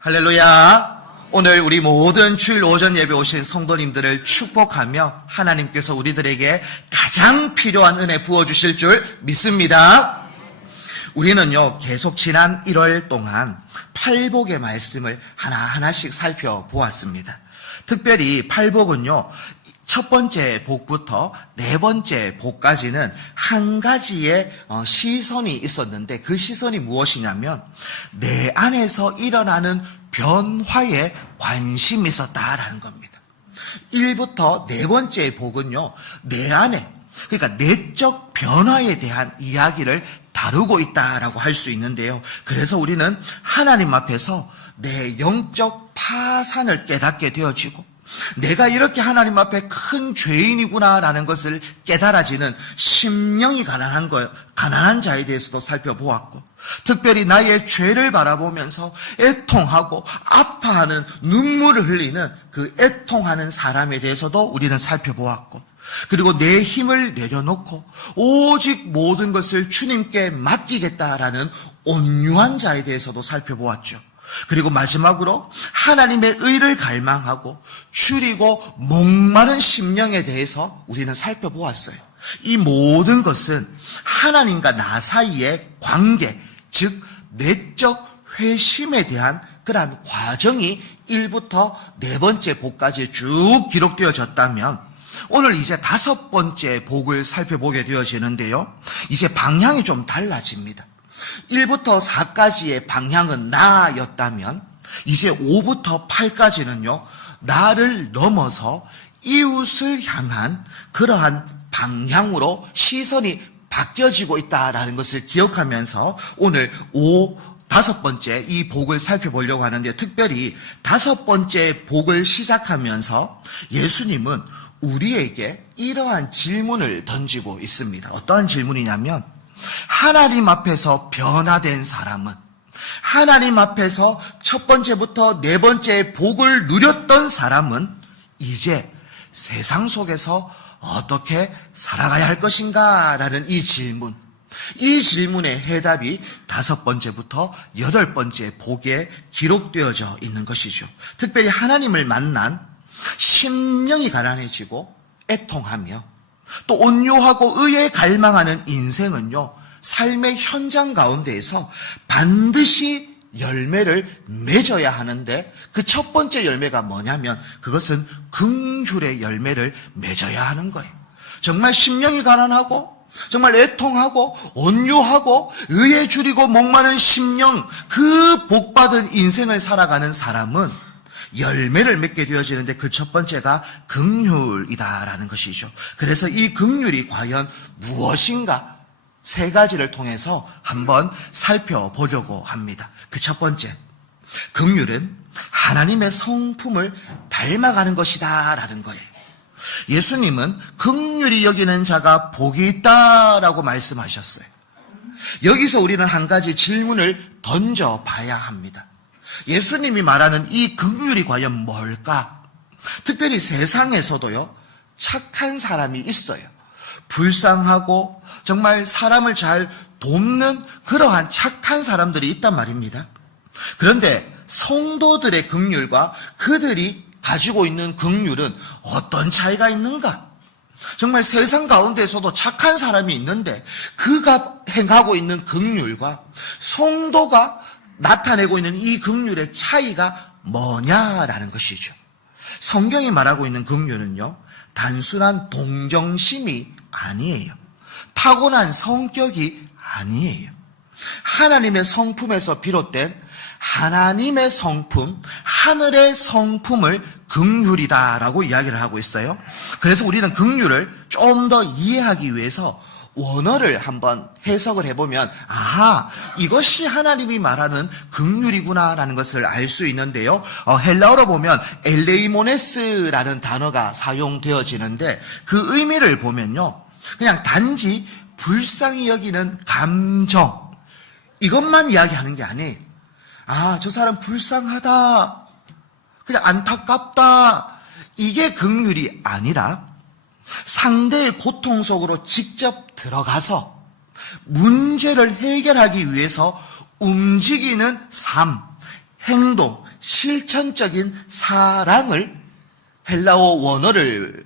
할렐루야. 오늘 우리 모든 주일 오전 예배 오신 성도님들을 축복하며 하나님께서 우리들에게 가장 필요한 은혜 부어주실 줄 믿습니다. 우리는요, 계속 지난 1월 동안 팔복의 말씀을 하나하나씩 살펴보았습니다. 특별히 팔복은요, 첫 번째 복부터 네 번째 복까지는 한 가지의 시선이 있었는데, 그 시선이 무엇이냐면 내 안에서 일어나는 변화에 관심이 있었다라는 겁니다. 1부터 네 번째 복은요, 내 안에, 그러니까 내적 변화에 대한 이야기를 다루고 있다라고 할 수 있는데요. 그래서 우리는 하나님 앞에서 내 영적 파산을 깨닫게 되어지고, 내가 이렇게 하나님 앞에 큰 죄인이구나라는 것을 깨달아지는 심령이 가난한 자에 대해서도 살펴보았고, 특별히 나의 죄를 바라보면서 애통하고 아파하는, 눈물을 흘리는 그 애통하는 사람에 대해서도 우리는 살펴보았고, 그리고 내 힘을 내려놓고 오직 모든 것을 주님께 맡기겠다라는 온유한 자에 대해서도 살펴보았죠. 그리고 마지막으로 하나님의 의를 갈망하고 줄이고 목마른 심령에 대해서 우리는 살펴보았어요. 이 모든 것은 하나님과 나 사이의 관계, 즉 내적 회심에 대한 그러한 과정이 1부터 네 번째 복까지 쭉 기록되어졌다면, 오늘 이제 다섯 번째 복을 살펴보게 되어지는데요, 이제 방향이 좀 달라집니다. 1부터 4까지의 방향은 나였다면, 이제 5부터 8까지는요, 나를 넘어서 이웃을 향한 그러한 방향으로 시선이 바뀌어지고 있다라는 것을 기억하면서 오늘 다섯 번째 이 복을 살펴보려고 하는데, 특별히 다섯 번째 복을 시작하면서 예수님은 우리에게 이러한 질문을 던지고 있습니다. 어떠한 질문이냐면, 하나님 앞에서 변화된 사람은, 하나님 앞에서 첫 번째부터 네 번째 복을 누렸던 사람은 이제 세상 속에서 어떻게 살아가야 할 것인가? 라는 이 질문의 해답이 다섯 번째부터 여덟 번째 복에 기록되어져 있는 것이죠. 특별히 하나님을 만난 심령이 가난해지고 애통하며 또 온유하고 의에 갈망하는 인생은요, 삶의 현장 가운데에서 반드시 열매를 맺어야 하는데, 그 첫 번째 열매가 뭐냐면 그것은 긍휼의 열매를 맺어야 하는 거예요. 정말 심령이 가난하고 정말 애통하고 온유하고 의에 줄이고 목마른 심령, 그 복받은 인생을 살아가는 사람은 열매를 맺게 되어지는데, 그 첫 번째가 긍휼이다라는 것이죠. 그래서 이 긍휼이 과연 무엇인가, 세 가지를 통해서 한번 살펴보려고 합니다. 그 첫 번째, 긍휼은 하나님의 성품을 닮아가는 것이다라는 거예요. 예수님은 긍휼히 여기는 자가 복이 있다라고 말씀하셨어요. 여기서 우리는 한 가지 질문을 던져봐야 합니다. 예수님이 말하는 이 긍휼이 과연 뭘까? 특별히 세상에서도요, 착한 사람이 있어요. 불쌍하고 정말 사람을 잘 돕는 그러한 착한 사람들이 있단 말입니다. 그런데 성도들의 긍휼과 그들이 가지고 있는 긍휼은 어떤 차이가 있는가? 정말 세상 가운데서도 착한 사람이 있는데 그가 행하고 있는 긍휼과 성도가 나타내고 있는 이 긍휼의 차이가 뭐냐라는 것이죠. 성경이 말하고 있는 긍휼은요, 단순한 동정심이 아니에요. 타고난 성격이 아니에요. 하나님의 성품에서 비롯된 하나님의 성품, 하늘의 성품을 긍휼이다라고 이야기를 하고 있어요. 그래서 우리는 긍휼을 좀 더 이해하기 위해서 원어를 한번 해석을 해보면, 아하, 이것이 하나님이 말하는 긍휼이구나라는 것을 알 수 있는데요. 헬라어로 보면 엘레이모네스라는 단어가 사용되어지는데, 그 의미를 보면요, 그냥 단지 불쌍히 여기는 감정, 이것만 이야기하는 게 아니에요. 아, 저 사람 불쌍하다, 그냥 안타깝다, 이게 긍휼이 아니라 상대의 고통 속으로 직접 들어가서 문제를 해결하기 위해서 움직이는 삶, 행동, 실천적인 사랑을 헬라어 원어를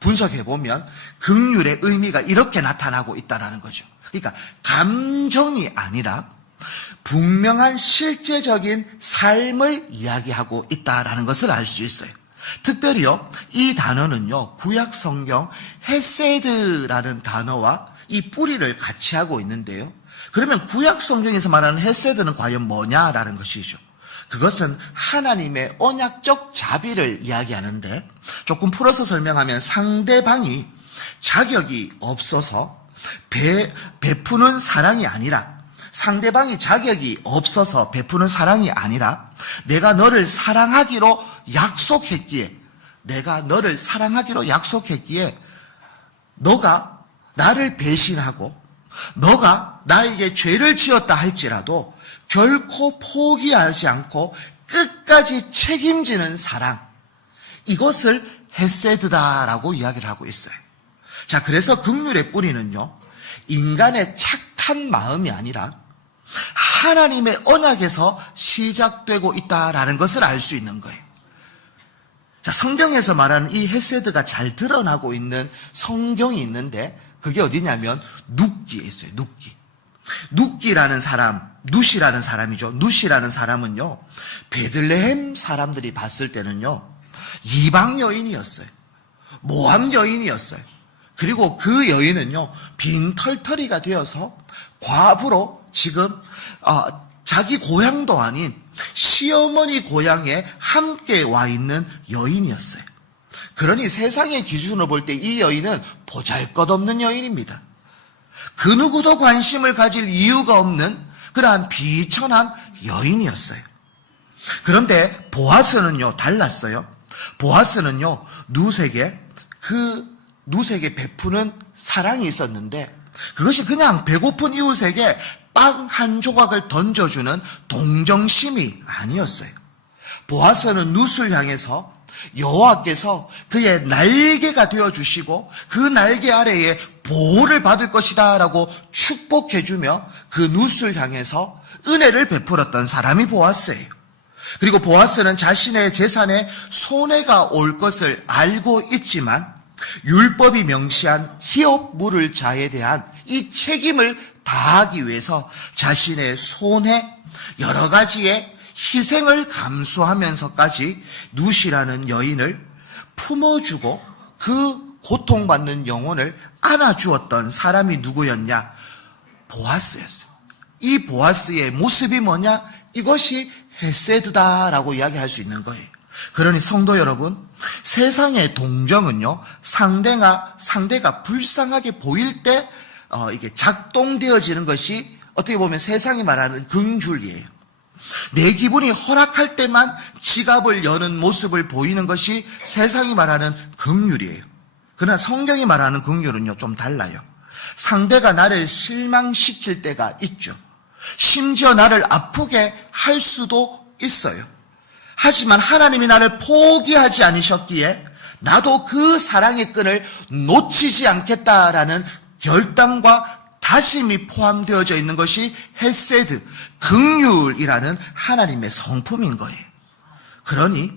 분석해보면 긍휼의 의미가 이렇게 나타나고 있다는 거죠. 그러니까 감정이 아니라 분명한 실제적인 삶을 이야기하고 있다는 것을 알 수 있어요. 특별히요, 이 단어는요, 구약 성경 헤세드라는 단어와 이 뿌리를 같이 하고 있는데요. 그러면 구약 성경에서 말하는 헤세드는 과연 뭐냐라는 것이죠. 그것은 하나님의 언약적 자비를 이야기하는데, 조금 풀어서 설명하면 상대방이 자격이 없어서 베푸는 사랑이 아니라, 상대방이 자격이 없어서 베푸는 사랑이 아니라 내가 너를 사랑하기로 약속했기에 너가 나를 배신하고 너가 나에게 죄를 지었다 할지라도 결코 포기하지 않고 끝까지 책임지는 사랑, 이것을 헤세드다라고 이야기를 하고 있어요. 자, 그래서 긍휼의 뿌리는요, 인간의 착한 마음이 아니라 하나님의 언약에서 시작되고 있다라는 것을 알 수 있는 거예요. 자, 성경에서 말하는 이 헤세드가 잘 드러나고 있는 성경이 있는데, 그게 어디냐면 룻기에 있어요. 룻기라는 사람, 룻이라는 사람이죠. 룻이라는 사람은요, 베들레헴 사람들이 봤을 때는요, 이방 여인이었어요. 모함 여인이었어요. 그리고 그 여인은요, 빈털터리가 되어서 과부로 지금 자기 고향도 아닌 시어머니 고향에 함께 와 있는 여인이었어요. 그러니 세상의 기준으로 볼 때 이 여인은 보잘것없는 여인입니다. 그 누구도 관심을 가질 이유가 없는 그러한 비천한 여인이었어요. 그런데 보아스는요, 달랐어요. 보아스는요, 룻에게 베푸는 사랑이 있었는데, 그것이 그냥 배고픈 이웃에게 빵 한 조각을 던져주는 동정심이 아니었어요. 보아스는 룻을 향해서 여호와께서 그의 날개가 되어주시고 그 날개 아래에 보호를 받을 것이다 라고 축복해주며 그 룻을 향해서 은혜를 베풀었던 사람이 보아스예요. 그리고 보아스는 자신의 재산에 손해가 올 것을 알고 있지만 율법이 명시한 기업 물을 자에 대한 이 책임을 다하기 위해서 자신의 손해, 여러 가지의 희생을 감수하면서까지 룻이라는 여인을 품어주고 그 고통받는 영혼을 안아주었던 사람이 누구였냐? 보아스였어요. 이 보아스의 모습이 뭐냐? 이것이 헤세드다라고 이야기할 수 있는 거예요. 그러니 성도 여러분, 세상의 동정은요, 상대가 불쌍하게 보일 때 이게 작동되어지는 것이 어떻게 보면 세상이 말하는 긍휼이에요. 내 기분이 허락할 때만 지갑을 여는 모습을 보이는 것이 세상이 말하는 긍휼이에요. 그러나 성경이 말하는 긍휼은요, 좀 달라요. 상대가 나를 실망시킬 때가 있죠. 심지어 나를 아프게 할 수도 있어요. 하지만 하나님이 나를 포기하지 않으셨기에 나도 그 사랑의 끈을 놓치지 않겠다라는 결단과 다짐이 포함되어져 있는 것이 헤세드, 긍휼이라는 하나님의 성품인 거예요. 그러니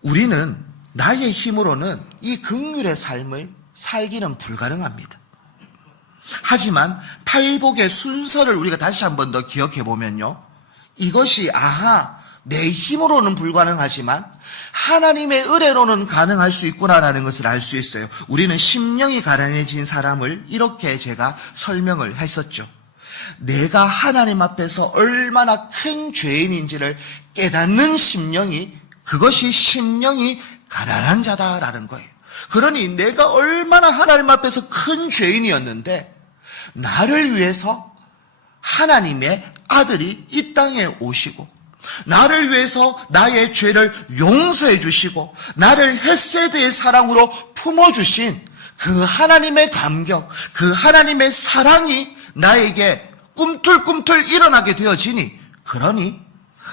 우리는 나의 힘으로는 이 긍휼의 삶을 살기는 불가능합니다. 하지만 팔복의 순서를 우리가 다시 한 번 더 기억해 보면요, 이것이 내 힘으로는 불가능하지만 하나님의 은혜로는 가능할 수 있구나라는 것을 알 수 있어요. 우리는 심령이 가난해진 사람을 이렇게 제가 설명을 했었죠. 내가 하나님 앞에서 얼마나 큰 죄인인지를 깨닫는 심령이, 그것이 심령이 가난한 자다라는 거예요. 그러니 내가 얼마나 하나님 앞에서 큰 죄인이었는데 나를 위해서 하나님의 아들이 이 땅에 오시고 나를 위해서 나의 죄를 용서해 주시고 나를 헤세드의 사랑으로 품어주신 그 하나님의 감격, 그 하나님의 사랑이 나에게 꿈틀꿈틀 일어나게 되어지니, 그러니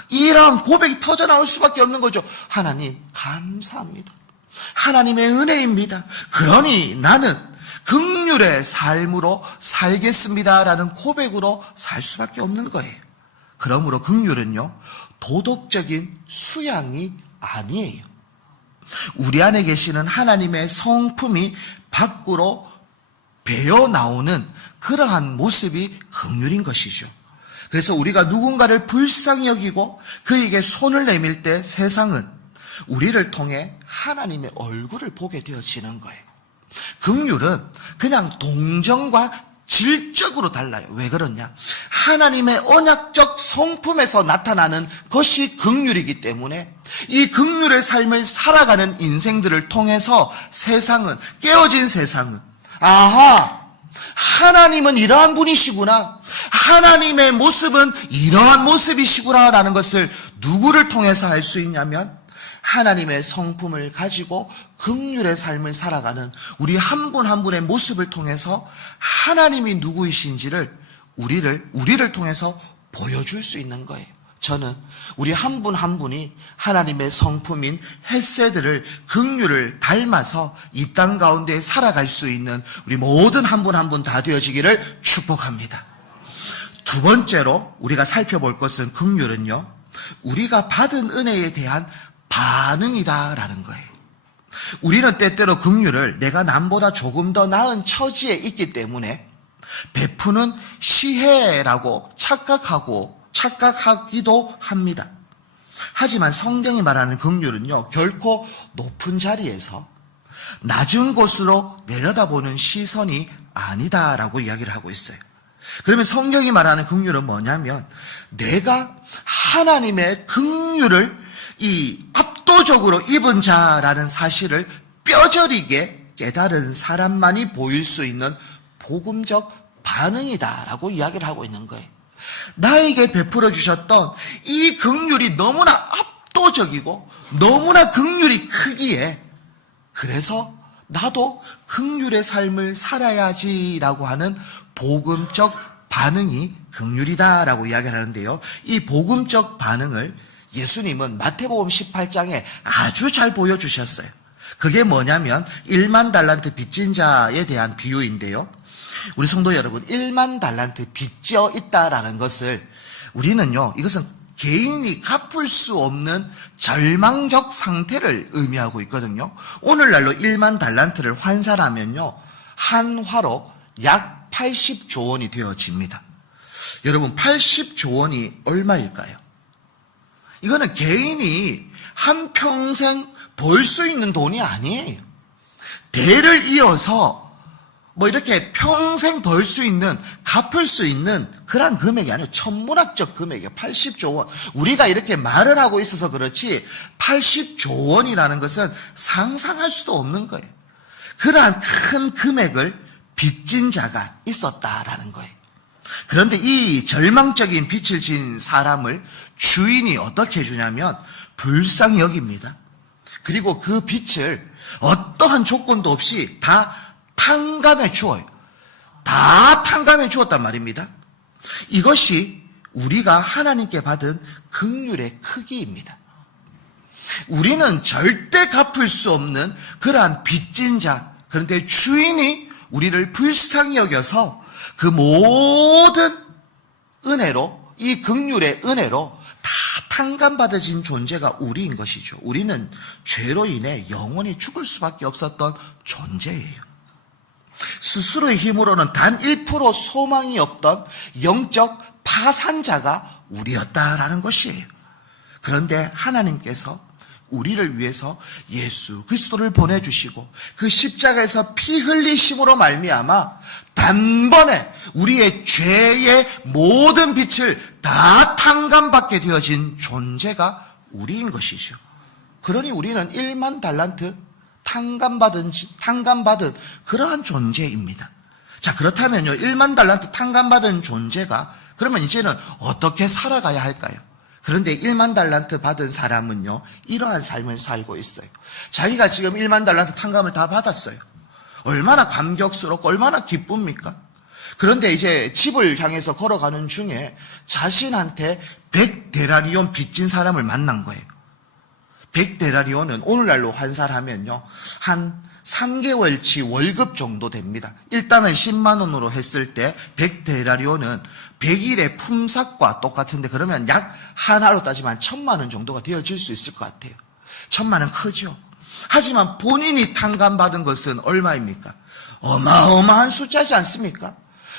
이러한 고백이 터져나올 수밖에 없는 거죠. 하나님 감사합니다. 하나님의 은혜입니다. 그러니 나는 긍휼의 삶으로 살겠습니다라는 고백으로 살 수밖에 없는 거예요. 그러므로 긍휼은요, 도덕적인 수양이 아니에요. 우리 안에 계시는 하나님의 성품이 밖으로 배어 나오는 그러한 모습이 긍휼인 것이죠. 그래서 우리가 누군가를 불쌍히 여기고 그에게 손을 내밀 때 세상은 우리를 통해 하나님의 얼굴을 보게 되어지는 거예요. 긍휼은 그냥 동정과 질적으로 달라요. 왜 그러냐? 하나님의 언약적 성품에서 나타나는 것이 긍휼이기 때문에 이 긍휼의 삶을 살아가는 인생들을 통해서 세상은, 깨어진 세상은, 아하, 하나님은 이러한 분이시구나, 하나님의 모습은 이러한 모습이시구나 라는 것을 누구를 통해서 알 수 있냐면 하나님의 성품을 가지고 긍휼의 삶을 살아가는 우리 한 분 한 분의 모습을 통해서 하나님이 누구이신지를 우리를 통해서 보여줄 수 있는 거예요. 저는 우리 한 분 한 분이 하나님의 성품인 헤세드를, 긍휼을 닮아서 이 땅 가운데 살아갈 수 있는 우리 모든 한 분 한 분 다 되어지기를 축복합니다. 두 번째로 우리가 살펴볼 것은, 긍휼은요, 우리가 받은 은혜에 대한 반응이다라는 거예요. 우리는 때때로 긍휼을 내가 남보다 조금 더 나은 처지에 있기 때문에 베푸는 시혜라고 착각하기도 합니다. 하지만 성경이 말하는 긍휼은요, 결코 높은 자리에서 낮은 곳으로 내려다보는 시선이 아니다라고 이야기를 하고 있어요. 그러면 성경이 말하는 긍휼은 뭐냐면, 내가 하나님의 긍휼을 압도적으로 입은 자라는 사실을 뼈저리게 깨달은 사람만이 보일 수 있는 복음적 반응이다라고 이야기를 하고 있는 거예요. 나에게 베풀어 주셨던 이 긍휼이 너무나 압도적이고 너무나 긍휼이 크기에, 그래서 나도 긍휼의 삶을 살아야지라고 하는 복음적 반응이 긍휼이다라고 이야기를 하는데요. 이 복음적 반응을 예수님은 마태복음 18장에 아주 잘 보여주셨어요. 그게 뭐냐면 1만 달란트 빚진 자에 대한 비유인데요. 우리 성도 여러분, 1만 달란트 빚져 있다라는 것을 우리는요, 이것은 개인이 갚을 수 없는 절망적 상태를 의미하고 있거든요. 오늘날로 1만 달란트를 환산하면요, 한 화로 약 80조 원이 되어집니다. 여러분, 80조 원이 얼마일까요? 이거는 개인이 한평생 벌 수 있는 돈이 아니에요. 대를 이어서 이렇게 평생 벌 수 있는, 갚을 수 있는 그런 금액이 아니에요. 천문학적 금액이에요. 80조 원. 우리가 이렇게 말을 하고 있어서 그렇지 80조 원이라는 것은 상상할 수도 없는 거예요. 그러한 큰 금액을 빚진 자가 있었다라는 거예요. 그런데 이 절망적인 빚을 진 사람을 주인이 어떻게 해주냐면 불쌍히 여깁니다. 그리고 그 빚을 어떠한 조건도 없이 다 탕감해 주어요. 다 탕감해 주었단 말입니다. 이것이 우리가 하나님께 받은 긍휼의 크기입니다. 우리는 절대 갚을 수 없는 그러한 빚진 자, 그런데 주인이 우리를 불쌍히 여겨서 그 모든 은혜로, 이 긍휼의 은혜로 다 탕감받아진 존재가 우리인 것이죠. 우리는 죄로 인해 영원히 죽을 수밖에 없었던 존재예요. 스스로의 힘으로는 단 1% 소망이 없던 영적 파산자가 우리였다라는 것이에요. 그런데 하나님께서 우리를 위해서 예수 그리스도를 보내주시고 그 십자가에서 피 흘리심으로 말미암아 단번에 우리의 죄의 모든 빚을 다 탕감받게 되어진 존재가 우리인 것이죠. 그러니 우리는 1만 달란트 탕감받은 그러한 존재입니다. 자, 그렇다면요, 1만 달란트 탕감받은 존재가 그러면 이제는 어떻게 살아가야 할까요? 그런데 1만 달란트 받은 사람은요, 이러한 삶을 살고 있어요. 자기가 지금 1만 달란트 탕감을 다 받았어요. 얼마나 감격스럽고 얼마나 기쁩니까? 그런데 이제 집을 향해서 걸어가는 중에 자신한테 100데나리온 빚진 사람을 만난 거예요. 100데나리온은 오늘날로 환산하면요, 한 3개월치 월급 정도 됩니다. 일당을 10만 원으로 했을 때 100데나리온은 100일의 품삯과 똑같은데, 그러면 약 하나로 따지면 1,000만 원 정도가 되어질 수 있을 것 같아요. 1,000만 원 크죠. 하지만 본인이 탕감받은 것은 얼마입니까? 어마어마한 숫자지 않습니까?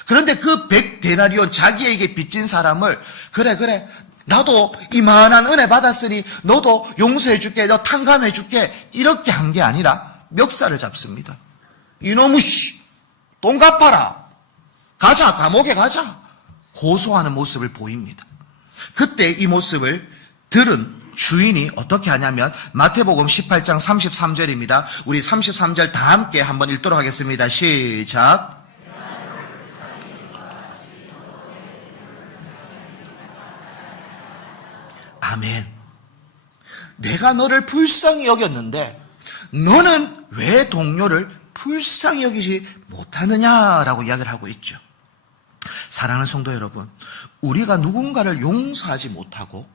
그런데 그 100데나리온, 자기에게 빚진 사람을 그래 나도 이만한 은혜 받았으니 너도 용서해 줄게, 너 탕감해 줄게, 이렇게 한 게 아니라 멱살을 잡습니다. 이놈의 돈 갚아라, 가자, 감옥에 가자, 고소하는 모습을 보입니다. 그때 이 모습을 들은 주인이 어떻게 하냐면 마태복음 18장 33절입니다. 우리 33절 다 함께 한번 읽도록 하겠습니다. 시작. 아멘. 내가 너를 불쌍히 여겼는데 너는 왜 동료를 불쌍히 여기지 못하느냐라고 이야기를 하고 있죠. 사랑하는 성도 여러분, 우리가 누군가를 용서하지 못하고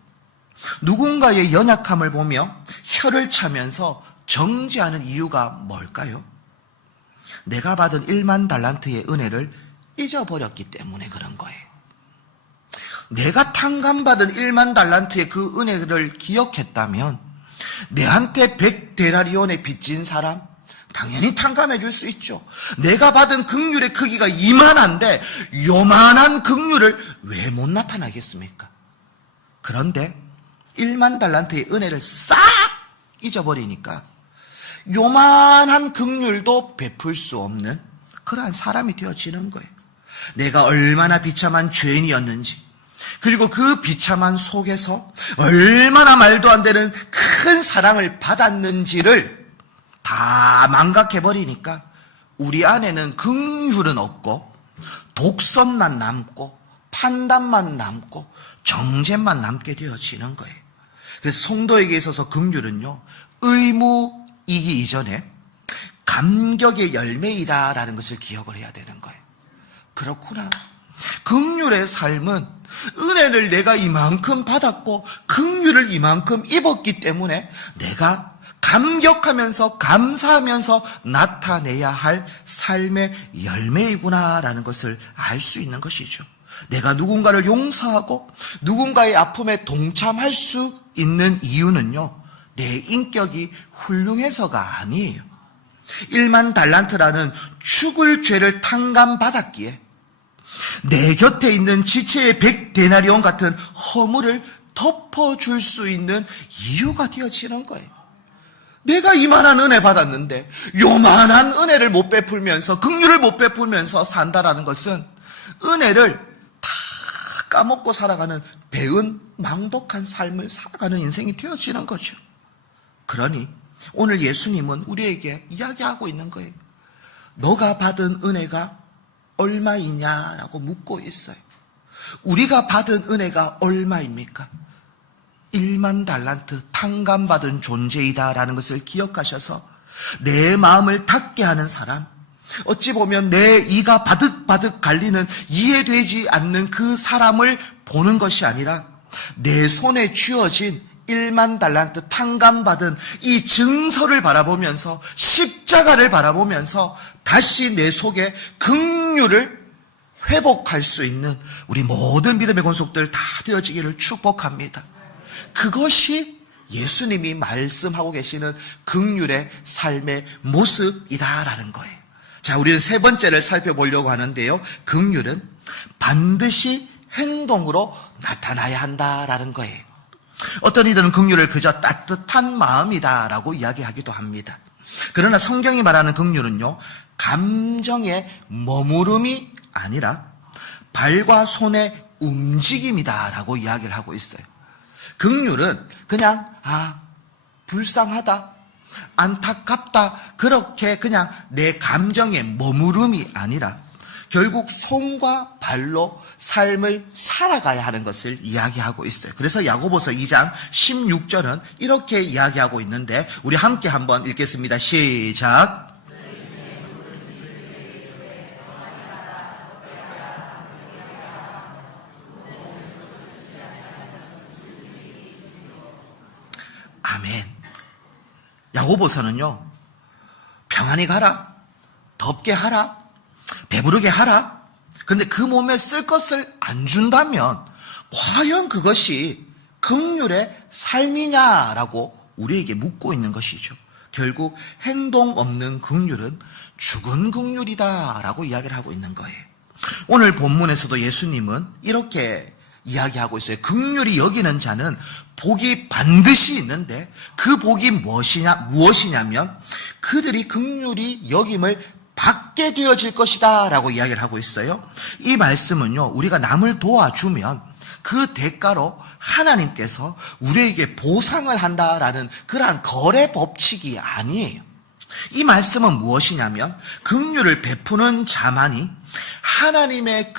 누군가의 연약함을 보며 혀를 차면서 정죄하는 이유가 뭘까요? 내가 받은 1만 달란트의 은혜를 잊어버렸기 때문에 그런 거예요. 내가 탕감받은 1만 달란트의 그 은혜를 기억했다면 내한테 100데나리온의 빚진 사람 당연히 탕감해 줄 수 있죠. 내가 받은 긍휼의 크기가 이만한데 요만한 긍휼을 왜 못 나타나겠습니까? 그런데 1만 달란트의 은혜를 싹 잊어버리니까 요만한 긍휼도 베풀 수 없는 그러한 사람이 되어지는 거예요. 내가 얼마나 비참한 죄인이었는지, 그리고 그 비참한 속에서 얼마나 말도 안 되는 큰 사랑을 받았는지를 다 망각해버리니까 우리 안에는 긍휼은 없고 독선만 남고 판단만 남고 정죄만 남게 되어지는 거예요. 그래서 성도에게 있어서 긍휼은요, 의무이기 이전에 감격의 열매이다라는 것을 기억을 해야 되는 거예요. 그렇구나. 긍휼의 삶은 은혜를 내가 이만큼 받았고 긍휼을 이만큼 입었기 때문에 내가 감격하면서 감사하면서 나타내야 할 삶의 열매이구나라는 것을 알 수 있는 것이죠. 내가 누군가를 용서하고 누군가의 아픔에 동참할 수 있는 이유는요, 내 인격이 훌륭해서가 아니에요. 1만 달란트라는 죽을 죄를 탕감받았기에 내 곁에 있는 지체의 100데나리온 같은 허물을 덮어줄 수 있는 이유가 되어지는 거예요. 내가 이만한 은혜 받았는데 요만한 은혜를 못 베풀면서, 긍휼을 못 베풀면서 산다라는 것은 은혜를 다 까먹고 살아가는 배은 망독한 삶을 살아가는 인생이 되어지는 거죠. 그러니 오늘 예수님은 우리에게 이야기하고 있는 거예요. 너가 받은 은혜가 얼마이냐라고 묻고 있어요. 우리가 받은 은혜가 얼마입니까? 1만 달란트 탕감받은 존재이다라는 것을 기억하셔서 내 마음을 닫게 하는 사람, 어찌 보면 내 이가 바득바득 갈리는 이해되지 않는 그 사람을 보는 것이 아니라 내 손에 쥐어진 1만 달란트 탕감받은 이 증서를 바라보면서, 십자가를 바라보면서 다시 내 속에 긍휼을 회복할 수 있는 우리 모든 믿음의 권속들 다 되어지기를 축복합니다. 그것이 예수님이 말씀하고 계시는 긍휼의 삶의 모습이다라는 거예요. 자, 우리는 세 번째를 살펴보려고 하는데요, 긍휼은 반드시 행동으로 나타나야 한다라는 거예요. 어떤 이들은 긍휼을 그저 따뜻한 마음이다라고 이야기하기도 합니다. 그러나 성경이 말하는 긍휼은요, 감정의 머무름이 아니라 발과 손의 움직임이다라고 이야기를 하고 있어요. 긍휼은 그냥 불쌍하다, 안타깝다, 그렇게 그냥 내 감정의 머무름이 아니라 결국 손과 발로 삶을 살아가야 하는 것을 이야기하고 있어요. 그래서 야고보서 2장 16절은 이렇게 이야기하고 있는데 우리 함께 한번 읽겠습니다. 시작. 아멘. 야고보서는요, 평안히 가라, 덥게 하라, 배부르게 하라. 그런데 그 몸에 쓸 것을 안 준다면 과연 그것이 긍휼의 삶이냐라고 우리에게 묻고 있는 것이죠. 결국 행동 없는 긍휼은 죽은 긍휼이다라고 이야기를 하고 있는 거예요. 오늘 본문에서도 예수님은 이렇게 이야기하고 있어요. 긍휼히 여기는 자는 복이 반드시 있는데 그 복이 무엇이냐면 그들이 긍휼히 여김을 받게 되어질 것이다 라고 이야기를 하고 있어요. 이 말씀은요, 우리가 남을 도와주면 그 대가로 하나님께서 우리에게 보상을 한다라는 그러한 거래 법칙이 아니에요. 이 말씀은 무엇이냐면 긍휼을 베푸는 자만이 하나님의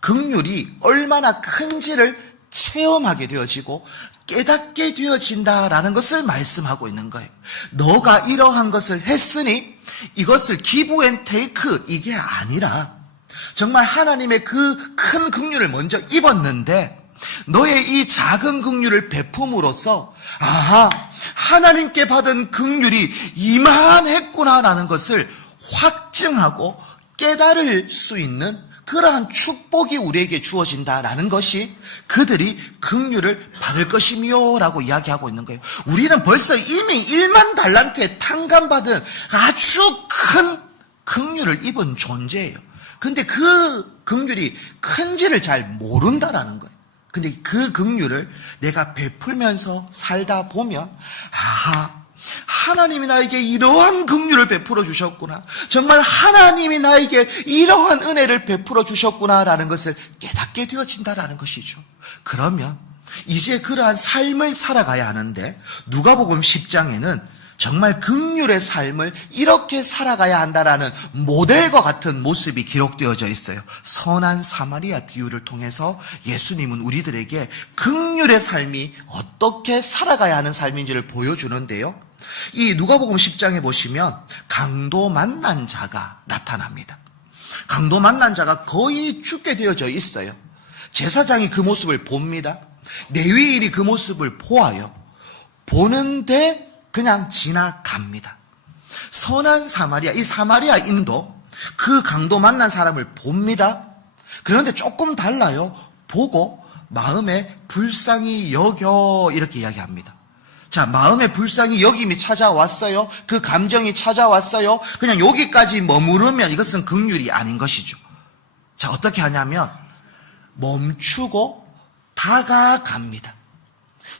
긍휼이 얼마나 큰지를 체험하게 되어지고 깨닫게 되어진다라는 것을 말씀하고 있는 거예요. 너가 이러한 것을 했으니 이것을 기브 앤 테이크, 이게 아니라 정말 하나님의 그 큰 긍휼을 먼저 입었는데 너의 이 작은 긍휼을 베품으로써 아하, 하나님께 받은 긍휼이 이만했구나라는 것을 확증하고 깨달을 수 있는 그러한 축복이 우리에게 주어진다라는 것이 그들이 긍휼을 받을 것이며 라고 이야기하고 있는 거예요. 우리는 벌써 이미 1만 달란트에 탕감받은 아주 큰 긍휼을 입은 존재예요. 근데 그 긍휼이 큰지를 잘 모른다라는 거예요. 근데 그 긍휼을 내가 베풀면서 살다 보면 아하, 하나님이 나에게 이러한 긍휼을 베풀어 주셨구나, 정말 하나님이 나에게 이러한 은혜를 베풀어 주셨구나라는 것을 깨닫게 되어진다라는 것이죠. 그러면 이제 그러한 삶을 살아가야 하는데 누가복음 10장에는 정말 긍휼의 삶을 이렇게 살아가야 한다라는 모델과 같은 모습이 기록되어져 있어요. 선한 사마리아 비유를 통해서 예수님은 우리들에게 긍휼의 삶이 어떻게 살아가야 하는 삶인지를 보여주는데요. 이 누가복음 10장에 보시면 강도 만난 자가 나타납니다. 강도 만난 자가 거의 죽게 되어져 있어요. 제사장이 그 모습을 봅니다. 레위인이 그 모습을 보아요. 보는데 그냥 지나갑니다. 선한 사마리아, 이 사마리아인도 그 강도 만난 사람을 봅니다. 그런데 조금 달라요. 보고 마음에 불쌍히 여겨, 이렇게 이야기합니다. 자, 마음에 불쌍히 여김이 찾아왔어요. 그 감정이 찾아왔어요. 그냥 여기까지 머무르면 이것은 긍휼이 아닌 것이죠. 자, 어떻게 하냐면 멈추고 다가갑니다.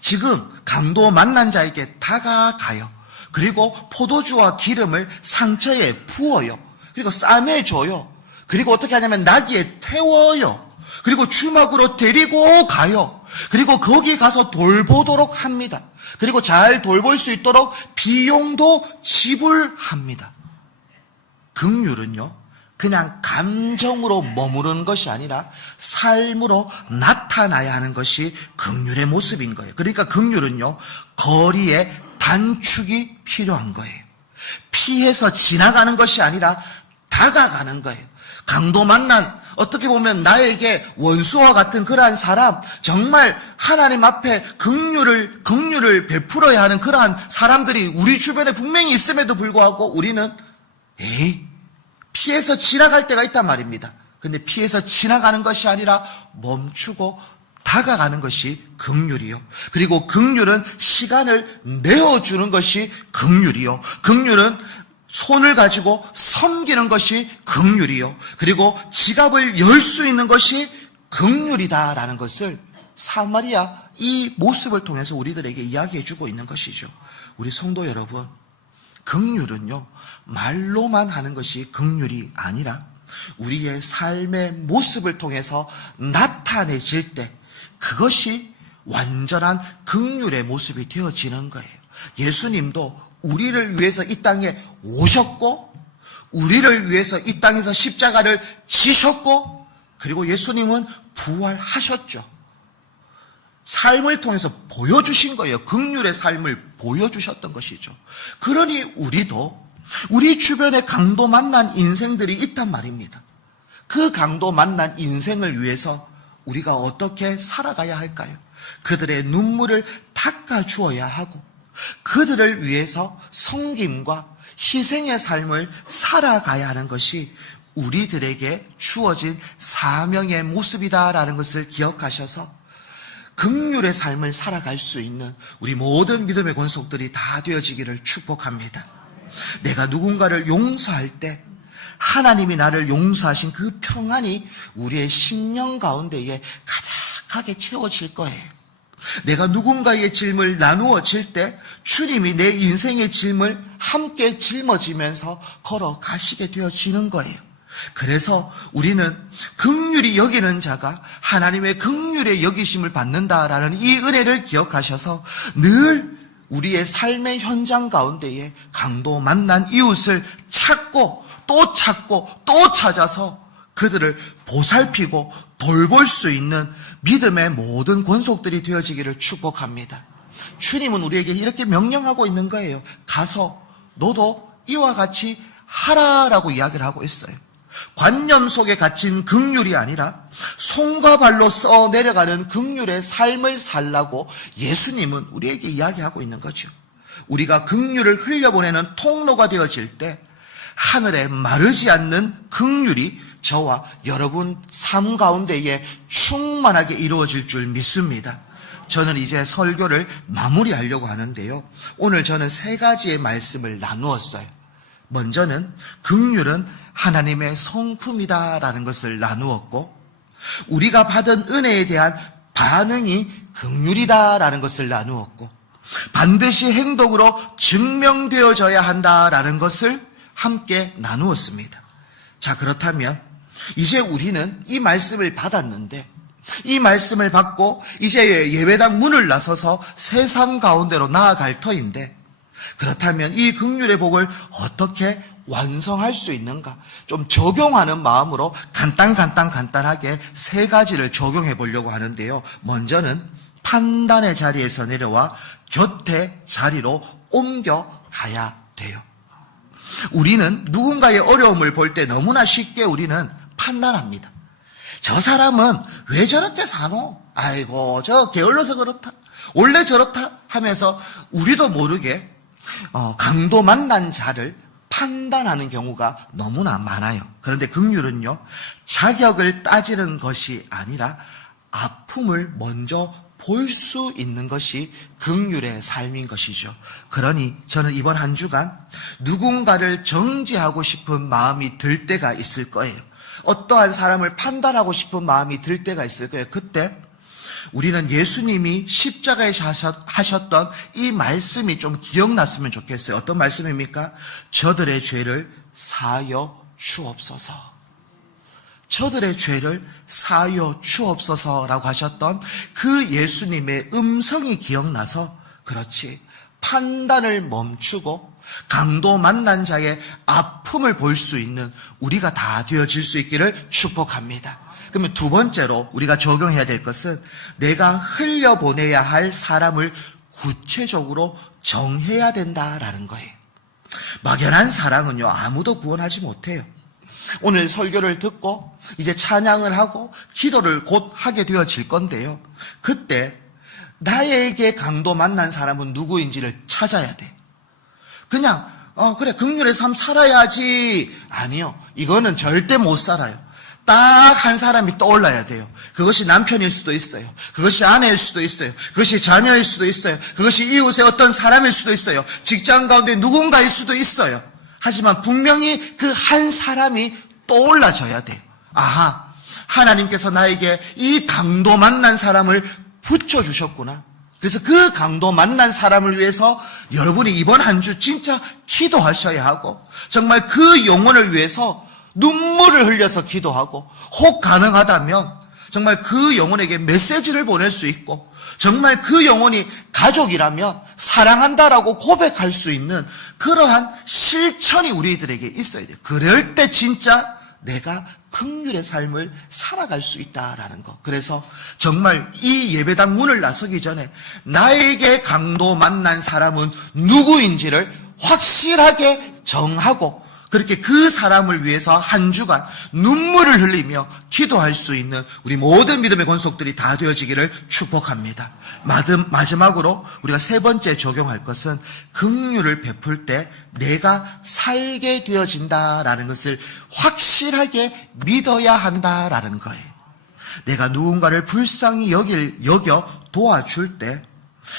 지금 강도 만난 자에게 다가가요. 그리고 포도주와 기름을 상처에 부어요. 그리고 싸매줘요. 그리고 어떻게 하냐면 나귀에 태워요. 그리고 주막으로 데리고 가요. 그리고 거기 가서 돌보도록 합니다. 그리고 잘 돌볼 수 있도록 비용도 지불합니다. 긍휼은요, 그냥 감정으로 머무르는 것이 아니라 삶으로 나타나야 하는 것이 긍휼의 모습인 거예요. 그러니까 긍휼은요, 거리에 단축이 필요한 거예요. 피해서 지나가는 것이 아니라 다가가는 거예요. 강도 만난, 어떻게 보면 나에게 원수와 같은 그러한 사람, 정말 하나님 앞에 긍휼을 베풀어야 하는 그러한 사람들이 우리 주변에 분명히 있음에도 불구하고 우리는 피해서 지나갈 때가 있단 말입니다. 근데 피해서 지나가는 것이 아니라 멈추고 다가가는 것이 긍휼이요. 그리고 긍휼은 시간을 내어주는 것이 긍휼이요. 긍휼은 손을 가지고 섬기는 것이 긍휼이요. 그리고 지갑을 열 수 있는 것이 긍휼이다라는 것을 사마리아 이 모습을 통해서 우리들에게 이야기해주고 있는 것이죠. 우리 성도 여러분, 긍휼은요, 말로만 하는 것이 긍휼이 아니라 우리의 삶의 모습을 통해서 나타내질 때 그것이 완전한 긍휼의 모습이 되어지는 거예요. 예수님도 우리를 위해서 이 땅에 오셨고, 우리를 위해서 이 땅에서 십자가를 지셨고, 그리고 예수님은 부활하셨죠. 삶을 통해서 보여주신 거예요. 긍휼의 삶을 보여주셨던 것이죠. 그러니 우리도 우리 주변에 강도 만난 인생들이 있단 말입니다. 그 강도 만난 인생을 위해서 우리가 어떻게 살아가야 할까요? 그들의 눈물을 닦아주어야 하고 그들을 위해서 섬김과 희생의 삶을 살아가야 하는 것이 우리들에게 주어진 사명의 모습이다라는 것을 기억하셔서 긍휼의 삶을 살아갈 수 있는 우리 모든 믿음의 권속들이 다 되어지기를 축복합니다. 내가 누군가를 용서할 때 하나님이 나를 용서하신 그 평안이 우리의 심령 가운데에 가득하게 채워질 거예요. 내가 누군가의 짐을 나누어질 때 주님이 내 인생의 짐을 함께 짊어지면서 걸어가시게 되어지는 거예요. 그래서 우리는 긍휼히 여기는 자가 하나님의 긍휼의 여기심을 받는다라는 이 은혜를 기억하셔서 늘 우리의 삶의 현장 가운데에 강도 만난 이웃을 찾고 또 찾고 또 찾아서 그들을 보살피고 돌볼 수 있는 믿음의 모든 권속들이 되어지기를 축복합니다. 주님은 우리에게 이렇게 명령하고 있는 거예요. 가서 너도 이와 같이 하라라고 이야기를 하고 있어요. 관념 속에 갇힌 긍휼이 아니라 손과 발로 써 내려가는 긍휼의 삶을 살라고 예수님은 우리에게 이야기하고 있는 거죠. 우리가 긍휼을 흘려보내는 통로가 되어질 때 하늘에 마르지 않는 긍휼이 저와 여러분 삶 가운데에 충만하게 이루어질 줄 믿습니다. 저는 이제 설교를 마무리하려고 하는데요. 오늘 저는 3가지의 말씀을 나누었어요. 먼저는 긍휼은 하나님의 성품이다라는 것을 나누었고, 우리가 받은 은혜에 대한 반응이 긍휼이다라는 것을 나누었고, 반드시 행동으로 증명되어져야 한다라는 것을 함께 나누었습니다. 자, 그렇다면 이제 우리는 이 말씀을 받았는데, 이 말씀을 받고 이제 예배당 문을 나서서 세상 가운데로 나아갈 터인데, 그렇다면 이 긍휼의 복을 어떻게 완성할 수 있는가? 좀 적용하는 마음으로 간단하게 3가지를 적용해 보려고 하는데요. 먼저는 판단의 자리에서 내려와 곁의 자리로 옮겨가야 돼요. 우리는 누군가의 어려움을 볼 때 너무나 쉽게 우리는 판단합니다. 저 사람은 왜 저렇게 사노? 아이고, 저 게을러서 그렇다. 원래 저렇다 하면서 우리도 모르게 강도 만난 자를 판단하는 경우가 너무나 많아요. 그런데 긍휼은요, 자격을 따지는 것이 아니라 아픔을 먼저 볼 수 있는 것이 긍휼의 삶인 것이죠. 그러니 저는 이번 한 주간 누군가를 정죄하고 싶은 마음이 들 때가 있을 거예요. 어떠한 사람을 판단하고 싶은 마음이 들 때가 있을 거예요. 그때 우리는 예수님이 십자가에서 하셨던 이 말씀이 좀 기억났으면 좋겠어요. 어떤 말씀입니까? 저들의 죄를 사하여 주옵소서. 저들의 죄를 사하여 주옵소서라고 하셨던 그 예수님의 음성이 기억나서, 그렇지, 판단을 멈추고 강도 만난 자의 아픔을 볼 수 있는 우리가 다 되어질 수 있기를 축복합니다. 그러면 2번째로 우리가 적용해야 될 것은 내가 흘려보내야 할 사람을 구체적으로 정해야 된다라는 거예요. 막연한 사랑은요, 아무도 구원하지 못해요. 오늘 설교를 듣고 이제 찬양을 하고 기도를 곧 하게 되어질 건데요. 그때 나에게 강도 만난 사람은 누구인지를 찾아야 돼. 그냥 그래, 긍휼의 삶 살아야지. 아니요, 이거는 절대 못 살아요. 딱 한 사람이 떠올라야 돼요. 그것이 남편일 수도 있어요. 그것이 아내일 수도 있어요. 그것이 자녀일 수도 있어요. 그것이 이웃의 어떤 사람일 수도 있어요. 직장 가운데 누군가일 수도 있어요. 하지만 분명히 그 한 사람이 떠올라져야 돼요. 아하, 하나님께서 나에게 이 강도 만난 사람을 붙여주셨구나. 그래서 그 강도 만난 사람을 위해서 여러분이 이번 한 주 진짜 기도하셔야 하고, 정말 그 영혼을 위해서 눈물을 흘려서 기도하고, 혹 가능하다면 정말 그 영혼에게 메시지를 보낼 수 있고, 정말 그 영혼이 가족이라면 사랑한다라고 고백할 수 있는 그러한 실천이 우리들에게 있어야 돼요. 그럴 때 진짜 내가 긍휼의 삶을 살아갈 수 있다라는 거. 그래서 정말 이 예배당 문을 나서기 전에 나에게 강도 만난 사람은 누구인지를 확실하게 정하고, 그렇게 그 사람을 위해서 한 주간 눈물을 흘리며 기도할 수 있는 우리 모든 믿음의 권속들이 다 되어지기를 축복합니다. 마지막으로 우리가 세 번째 적용할 것은 긍휼을 베풀 때 내가 살게 되어진다라는 것을 확실하게 믿어야 한다라는 거예요. 내가 누군가를 불쌍히 여겨 도와줄 때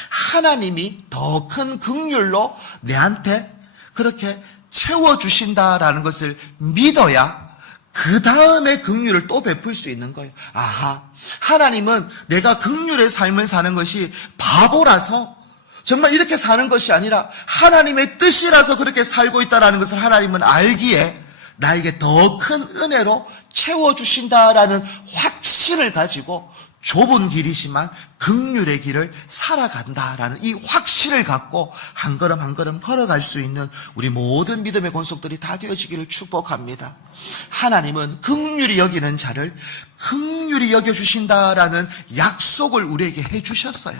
하나님이 더 큰 긍휼로 내한테 그렇게 채워주신다라는 것을 믿어야 그 다음에 긍휼을 또 베풀 수 있는 거예요. 아하, 하나님은 내가 긍휼의 삶을 사는 것이 바보라서 정말 이렇게 사는 것이 아니라 하나님의 뜻이라서 그렇게 살고 있다는 것을 하나님은 알기에 나에게 더 큰 은혜로 채워주신다라는 확신을 가지고 좁은 길이지만 긍휼의 길을 살아간다라는 이 확신을 갖고 한 걸음 한 걸음 걸어갈 수 있는 우리 모든 믿음의 권속들이 다 되어지기를 축복합니다. 하나님은 긍휼히 여기는 자를 긍휼히 여겨주신다라는 약속을 우리에게 해주셨어요.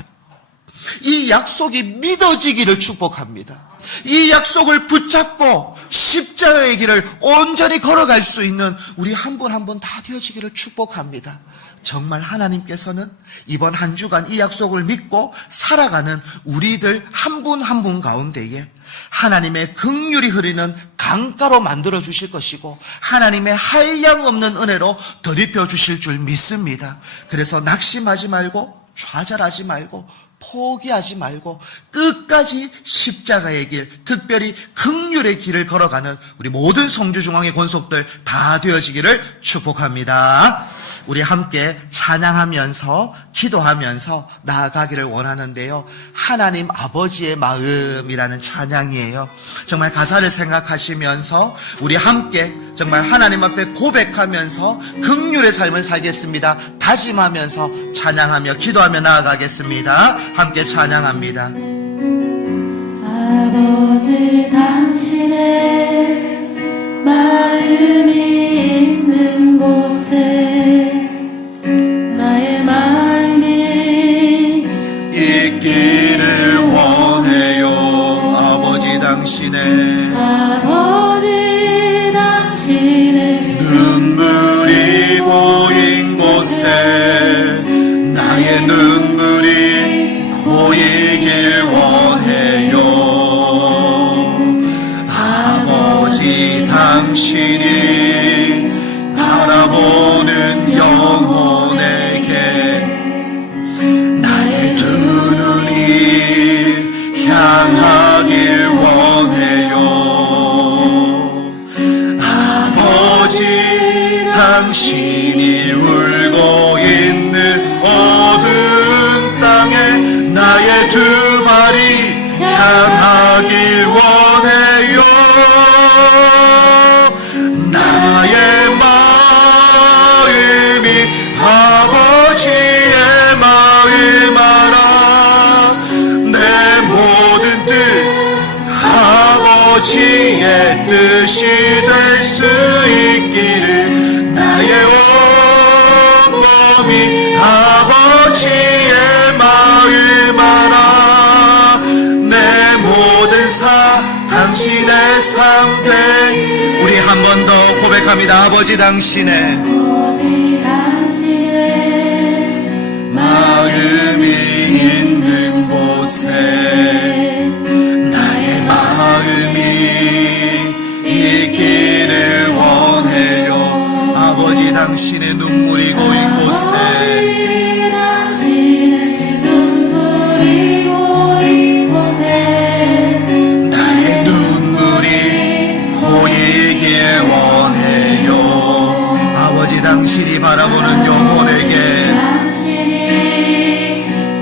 이 약속이 믿어지기를 축복합니다. 이 약속을 붙잡고 십자가의 길을 온전히 걸어갈 수 있는 우리 한 분 한 분 다 되어지기를 축복합니다. 정말 하나님께서는 이번 한 주간 이 약속을 믿고 살아가는 우리들 한 분 한 분 가운데에 하나님의 긍휼이 흐르는 강가로 만들어 주실 것이고 하나님의 한량 없는 은혜로 덧입혀 주실 줄 믿습니다. 그래서 낙심하지 말고 좌절하지 말고 포기하지 말고 끝까지 십자가의 길, 특별히 긍휼의 길을 걸어가는 우리 모든 성주중앙의 권속들 다 되어지기를 축복합니다. 우리 함께 찬양하면서 기도하면서 나아가기를 원하는데요. 하나님 아버지의 마음이라는 찬양이에요. 정말 가사를 생각하시면서 우리 함께 정말 하나님 앞에 고백하면서 긍휼의 삶을 살겠습니다. 다짐하면서 찬양하며 기도하며 나아가겠습니다. 함께 찬양합니다. 아버지 당신의 마음이 있는 곳에 나의 마음이 있기를 원해요. 아버지 당신의 눈물이 고인 곳에 나의 눈물이 고이길 원해요. 아버지 당신이 바라보는 영혼에게 나의 두 눈이 향하길 원해요. 아버지 당신이 울고 있는 어두운 땅에 나의 두 발이 향하길 원해요. 나의 마음이 아버지의 마음 알아. 내 모든 뜻 아버지의 뜻이 될 수 있기를 나의 온몸이 아버지의 마음 알아. 내 모든 당신의 상대. 우리 한 번 더 고백합니다. 아버지 당신의 마음이 있는 곳에 나의 마음이 있기를 원해요. 아버지 당신의 눈물이 고인 곳에 나의 눈물이 고이길 원해요. 아버지 당신이 바라보는 영혼에게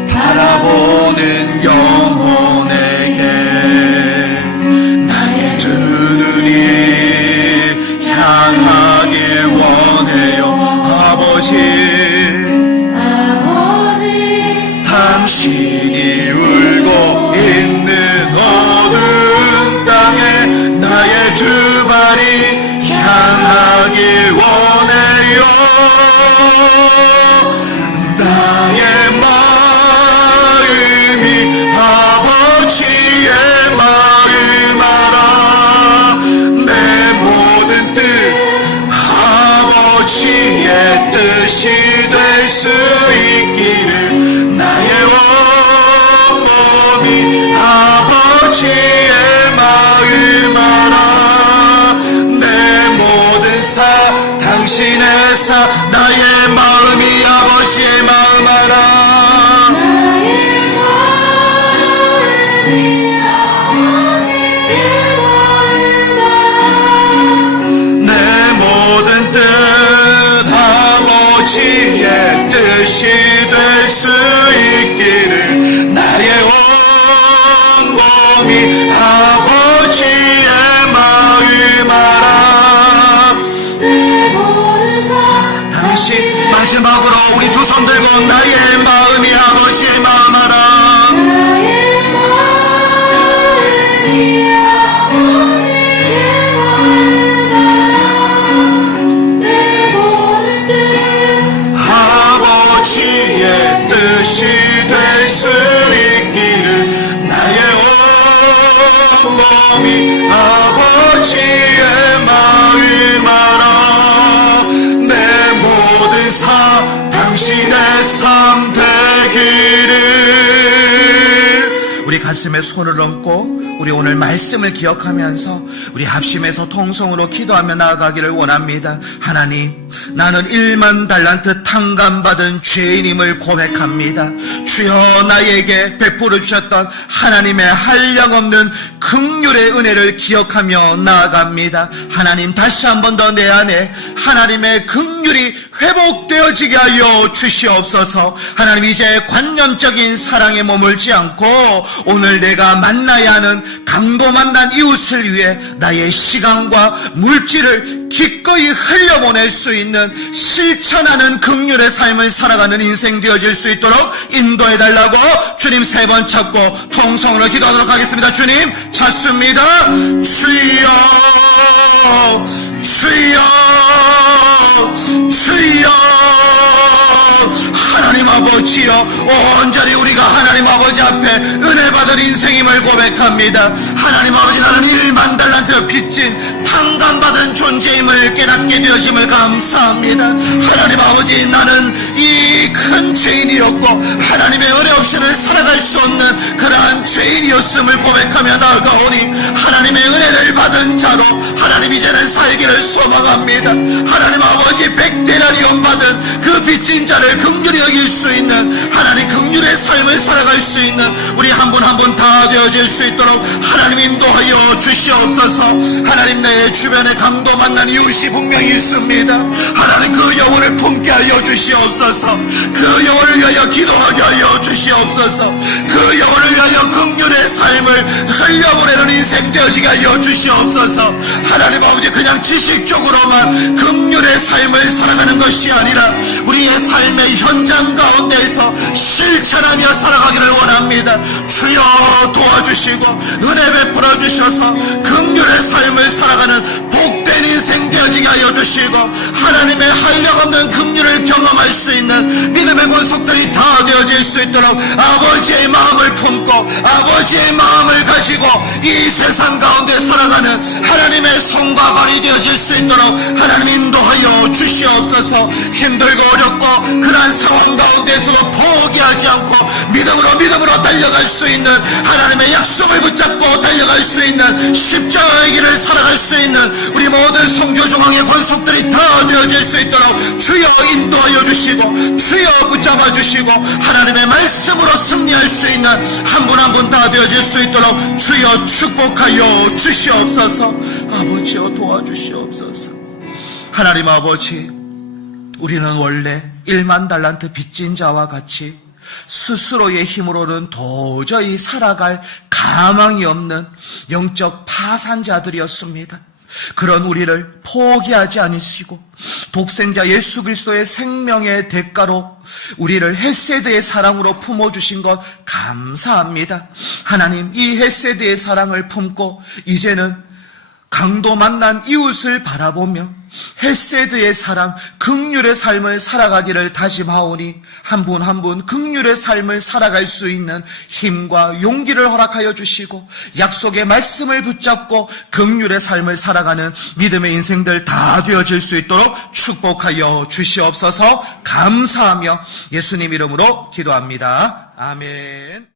바라보는 영혼에게 나의 두 눈이 향하길 원해요. 아버지 당신이 울고 있는 어두운 땅에 나의 두 발이 향하길 원해요. 나의 마음이 아버지의 마음 알아. 내 나의 마음이 아버지의 마음 알아. 나의 마음이 아버지의 마음 알아. 내 모든 뜻 아버지의 뜻이 될 수 있기를 나의 온 몸이 아버지의 마음 알아. 내 모든 삶 당신의 삶 되기를. 우리 가슴에 손을 얹고 우리 오늘 말씀을 기억하면서 우리 합심해서 통성으로 기도하며 나아가기를 원합니다. 하나님, 나는 1만 달란트 탕감받은 죄인임을 고백합니다. 주여, 나에게 베풀어 주셨던 하나님의 한량없는 긍휼의 은혜를 기억하며 나아갑니다. 하나님, 다시 한 번 더 내 안에 하나님의 긍휼이 회복되어지게 하여 주시옵소서. 하나님, 이제 관념적인 사랑에 머물지 않고 오늘 내가 만나야 하는 강도 만난 이웃을 위해 나의 시간과 물질을 기꺼이 흘려보낼 수 있는 실천하는 긍휼의 삶을 살아가는 인생 되어질 수 있도록 인도해달라고 주님 3번 찾고 통성으로 기도하도록 하겠습니다. 주님 찾습니다. 주여, 주여, 주여. 하나님 아버지여, 온전히 우리가 하나님 아버지 앞에 은혜 받은 인생임을 고백합니다. 하나님 아버지, 나는 1만 달란트 빚진 탕감받은 존재임을 깨닫게 되어짐을 감사합니다. 하나님 아버지, 나는 이 큰 죄인이었고 하나님의 은혜 없이는 살아갈 수 없는 그러한 죄인이었음을 고백하며 나아가오니 하나님의 은혜를 받은 자로 하나님 이제는 살기를 소망합니다. 하나님 아버지, 100데나리온 받은 그 빚진 자를 긍휼히 여길 수 있는 하나님 긍휼의 삶을 살아갈 수 있는 우리 한 분 한 분 다 되어질 수 있도록 하나님 인도하여 주시옵소서. 하나님, 내 주변에 강도 만난 이웃이 분명히 있습니다. 하나님, 그 영혼을 품게 하여 주시옵소서. 그 영혼을 위하여 기도하게 하여 주시옵소서. 그 영혼을 위하여 긍휼의 삶을 흘려보내는 인생 되어지게 하여 주시옵소서. 하나님 아버지, 그냥 지식적으로만 긍휼의 삶을 살아가는 것이 아니라 우리의 삶의 현장 가운데에서 실천하며 살아가기를 원합니다. 주여 도와주시고 은혜 베풀어 주셔서 긍휼의 삶을 살아가는 복된 인생 되어지게 하여 주시고 하나님의 한량없는 긍휼을 경험할 수 있는 믿음의 권속들이 다 되어질 수 있도록 아버지의 마음을 품고 아버지의 마음을 가지고 이 세상 가운데 살아가는 하나님의 손과 발이 되어질 수 있도록 하나님 인도하여 주시옵소서. 힘들고 어렵고 그러한 상황 가운데서도 포기하지 않고 믿음으로 달려갈 수 있는 하나님의 약속을 붙잡고 달려갈 수 있는 십자가의 길을 살아갈 수 있는 우리 모든 성교 중앙의 권속들이 다 되어질 수 있도록 주여 인도하여 주시고 주여 붙잡아 주시고 하나님의 말씀으로 승리할 수 있는 한 분 한 분 다 되어질 수 있도록 주여 축복하여 주시옵소서. 아버지여 도와주시옵소서. 하나님 아버지, 우리는 원래 1만 달란트 빚진 자와 같이 스스로의 힘으로는 도저히 살아갈 가망이 없는 영적 파산자들이었습니다. 그런 우리를 포기하지 않으시고 독생자 예수 그리스도의 생명의 대가로 우리를 헤세드의 사랑으로 품어주신 것 감사합니다. 하나님, 이 헤세드의 사랑을 품고 이제는 강도 만난 이웃을 바라보며 헤세드의 사랑, 긍휼의 삶을 살아가기를 다짐하오니 한 분 한 분 긍휼의 삶을 살아갈 수 있는 힘과 용기를 허락하여 주시고 약속의 말씀을 붙잡고 긍휼의 삶을 살아가는 믿음의 인생들 다 되어질 수 있도록 축복하여 주시옵소서. 감사하며 예수님 이름으로 기도합니다. 아멘.